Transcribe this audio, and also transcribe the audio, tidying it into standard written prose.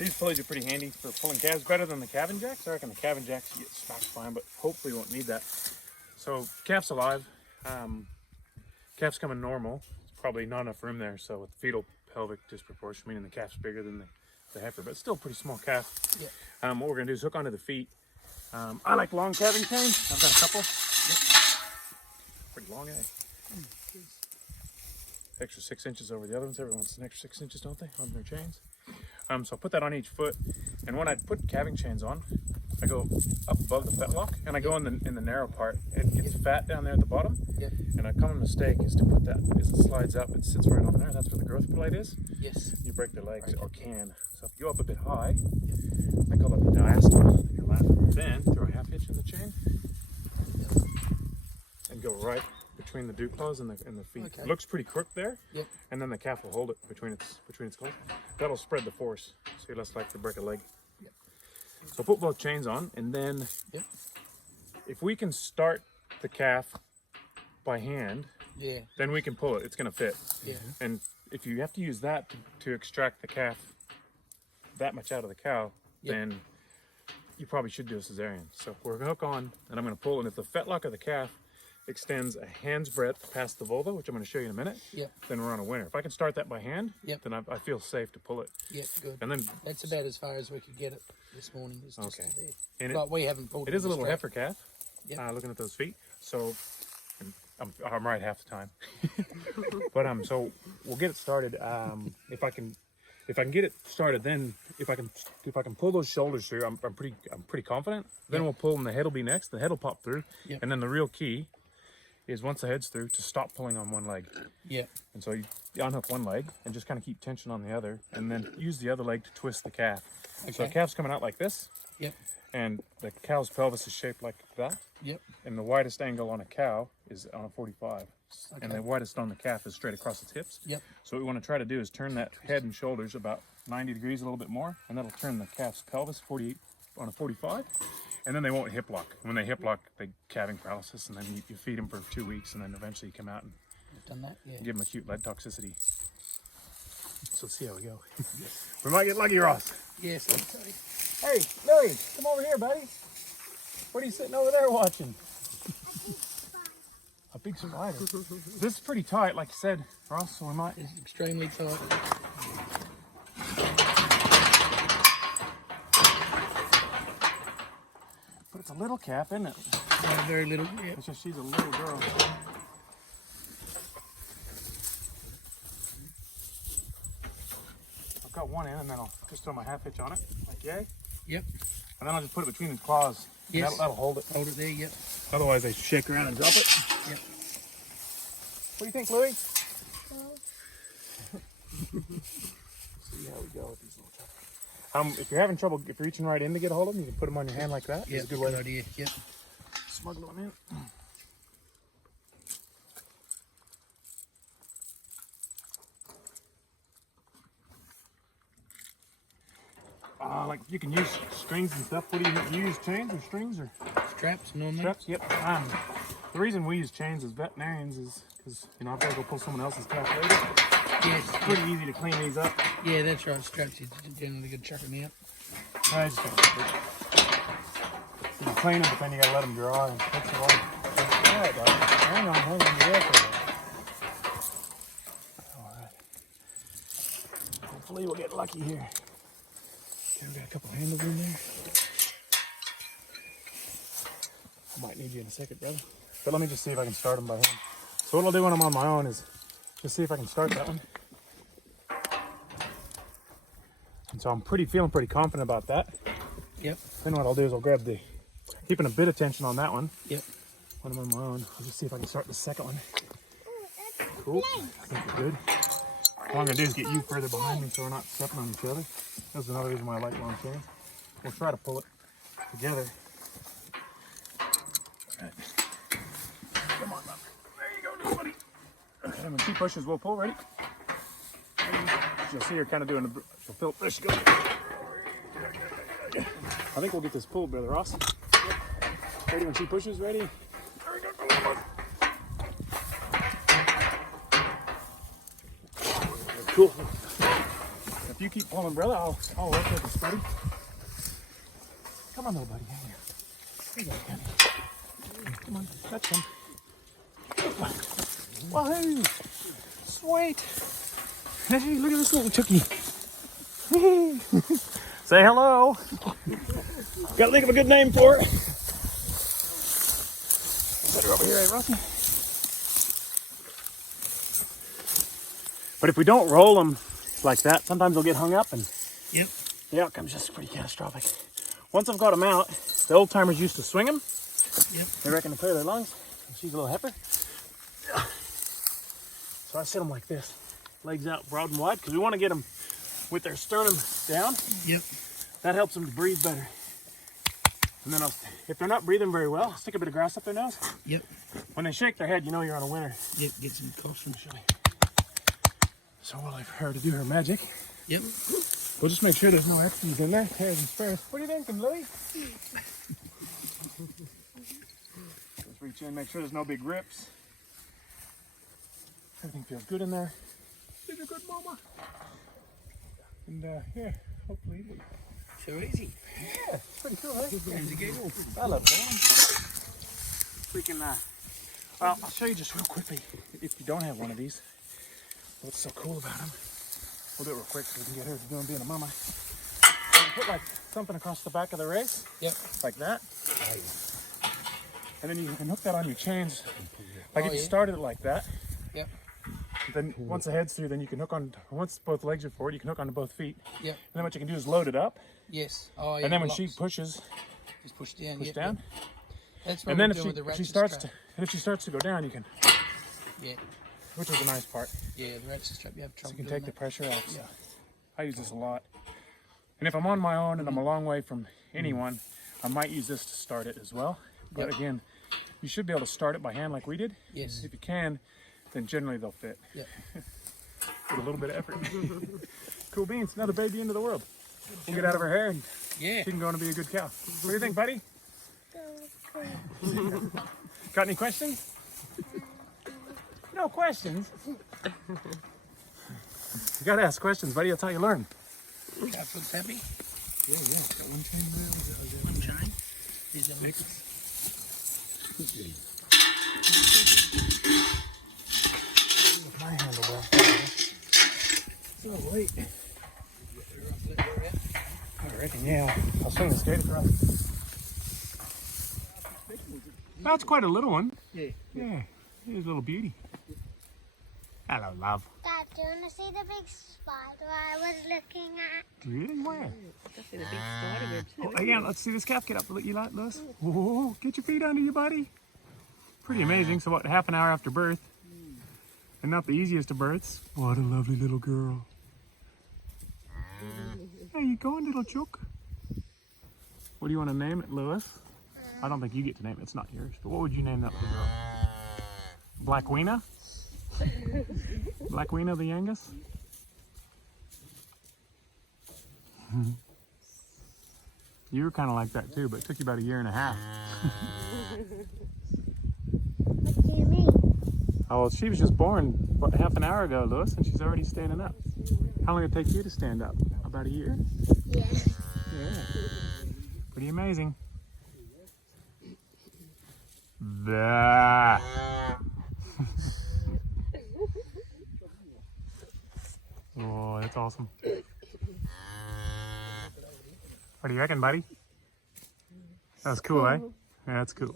These pulleys are pretty handy for pulling calves, better than the calving jacks. I reckon the calving jacks you get smacked fine, but hopefully you won't need that. So calf's alive. Calf's coming normal. It's probably not enough room there, so with fetal pelvic disproportion, meaning the calf's bigger than the heifer, but still a pretty small calf. Yeah. What we're gonna do is hook onto the feet. I like long calving chains. I've got a couple. Pretty long, eh? Extra 6 inches over the other ones. Everyone wants an extra 6 inches, don't they, on their chains? So I'll put that on each foot, and when I put calving chains on, I go up above the fetlock, and I go in the narrow part. It gets fat down there at the bottom, and a common mistake is to put that, as it slides up, it sits right on there. That's where the growth plate is. Yes. You break the legs, or can. So if you go up a bit high, I call it the diastema, and you're laughing. Then throw a half hitch in the chain, and go right between the dew claws and the feet. Okay. It looks pretty crooked there, Yep. and then the calf will hold it between its claws. That'll spread the force, so you're less likely to break a leg. Yep. So put both chains on, and then if we can start the calf by hand, then we can pull it. It's going to fit. Yeah. And if you have to use that to extract the calf that much out of the cow, then you probably should do a cesarean. So we're going to hook on, and I'm going to pull, and if the fetlock of the calf extends a hand's breadth past the vulva, which I'm going to show you in a minute, then we're on a winner. If I can start that by hand, then I feel safe to pull it. Yeah, good. And then that's about as far as we could get it this morning. It's just there. And but we haven't pulled it. It is a little strap. heifer calf. Looking at those feet, so I'm right half the time. But so we'll get it started. If I can get it started, then if I can pull those shoulders through, I'm pretty confident. Then we'll pull, and the head will be next. The head will pop through, and then the real key is once the head's through to stop pulling on one leg. Yeah. And so you unhook one leg and just kind of keep tension on the other, and then use the other leg to twist the calf. Okay. So the calf's coming out like this. Yep. And the cow's pelvis is shaped like that. Yep. And the widest angle on a cow is on a 45. Okay. And the widest on the calf is straight across its hips. Yep. So what we want to try to do is turn that head and shoulders about 90 degrees, a little bit more, and that'll turn the calf's pelvis 48 on a 45. And then they won't hip lock. When they hip lock, they calving paralysis, and then you feed them for 2 weeks, and then eventually you come out and done that? Yeah. Give them acute lead toxicity. So let's see how we go. We might get lucky, Ross. Yes, hey, Louie, come over here, buddy. What are you sitting over there watching? A big spider. This is pretty tight, like you said, Ross, so we might. It's extremely tight. But it's a little calf, isn't it? Yeah, very little. Yeah. It's just she's a little girl. I've got one in, and then I'll just throw my half hitch on it, like yay. Yep. And then I'll just put it between his claws. Yes. That'll hold it. Hold it there, yep. Otherwise, they shake around and drop it. Yep. What do you think, Louie? See how we go with these little chuckers. If you're having trouble, if you're reaching right in to get a hold of them, you can put them on your hand like that. Yeah, good way. Good idea. Yep. Smuggle them in. Like you can use strings and stuff. What do you use? Chains or strings or straps? Normally. Straps. Yep. The reason we use chains as veterinarians is because I've got to go pull someone else's calf later. Yes. It's pretty easy to clean these up. Yeah, that's right. Straps, you generally got to chuck them out. I just you can clean them, but then you got to let them dry. And it takes a while. All right, buddy. Hang on. You're there for a while. All right. Hopefully we'll get lucky here. Okay, we got a couple handles in there. I might need you in a second, brother. But let me just see if I can start them by hand. So what I'll do when I'm on my own is just see if I can start that one. And so I'm feeling pretty confident about that. Yep. Then what I'll do is I'll grab keeping a bit of tension on that one. Yep. When I'm on my own, I'll just see if I can start the second one. Cool. I think we're good. All I'm gonna do is get you further behind me so we're not stepping on each other. That's another reason why I like long chains. We'll try to pull it together. All right. Come on, Mom. There you go, buddy. Okay, when she pushes, we'll pull. Ready? You'll see her kind of doing the. She'll fill. There she goes. I think we'll get this pulled, Brother Ross. Ready when she pushes? Ready? There we go. Come on, bud. Cool. If you keep pulling, brother, I'll work with this, buddy. Come on, little buddy. Hang here. Here you go, Kenny. Come on, touch him. Wahoo! Sweet. Hey, look at this little chookie. Say hello. Gotta think of a good name for it. Put her over here, eh, Rocky? But if we don't roll them like that, sometimes they'll get hung up and Yep. the outcome's just pretty catastrophic. Once I've got them out, the old timers used to swing them. Yep. They reckon to clear their lungs. She's a little heifer. So I sit them like this, legs out broad and wide, because we want to get them with their sternum down. Yep. That helps them to breathe better. And then if they're not breathing very well, stick a bit of grass up their nose. Yep. When they shake their head, you know you're on a winner. Yep. Get some colostrum. So we'll leave her to do her magic. Yep. We'll just make sure there's no extras in there. Hares and spares. What are you thinking, Louie? Just reach in, make sure there's no big rips. Everything feels good in there. She's a good mama. And yeah, hopefully. So easy. Yeah, it's pretty cool, eh? Game's a giggle. I love them. We can, well, I'll show you just real quickly, if you don't have one of these, what's so cool about them. We'll do it real quick so we can get her to doing being a mama. You put like something across the back of the race. Yep. Like that. And then you can hook that on your chains. Like if you yeah. started it like that. Yep. Then once the head's through, then you can hook on, once both legs are forward, you can hook onto both feet. Yep. And then what you can do is load it up. Yes. Oh, yeah. And then when locks. she pushes, Just push down. push Yep, down. Yep. That's what And we're then doing with the if she ratchet starts strap. to, if she starts to go down, you can, Yeah. which is the nice part. Yeah, the ratchet strap. You have So trouble you can doing take the that. pressure off. So Yeah. I use this a lot. And if I'm on my own and I'm a long way from anyone, I might use this to start it as well. But Yep. again, you should be able to start it by hand like we did. Yes. If you can, then generally they'll fit. Yep. With a little bit of effort. Cool beans, another baby into the world. We'll get out of her hair and Yeah. she can go on and be a good cow. What do you think, buddy? Got any questions? No questions? You gotta ask questions, buddy. That's how you learn. Calf looks happy. Yeah. Got one chain there. One chain. Here's the next. My handlebar. So late. I reckon, yeah. I'll swing the skate across. That's quite a little one. Yeah. Yeah. Here's a little beauty. Hello, love. Dad, do you want to see the big spider I was looking at? Really? Where? That's in a big spider web too. Oh, again, let's see this calf get up. You like, Lewis? Whoa, get your feet under you, buddy. Pretty amazing. So what, half an hour after birth? And not the easiest of births. What a lovely little girl. There you going, little chook? What do you want to name it, Lewis? I don't think you get to name it. It's not yours. But what would you name that little girl? Blackwina? Blackwina the Angus? You were kind of like that too, but it took you about a year and a half. What do you mean? Oh, well, she was just born what, half an hour ago, Lewis, and she's already standing up. How long did it take you to stand up? About a year? Yeah. Yeah. Pretty amazing. Bah. Oh, that's awesome. What do you reckon, buddy? That was cool, eh? Yeah, that's cool.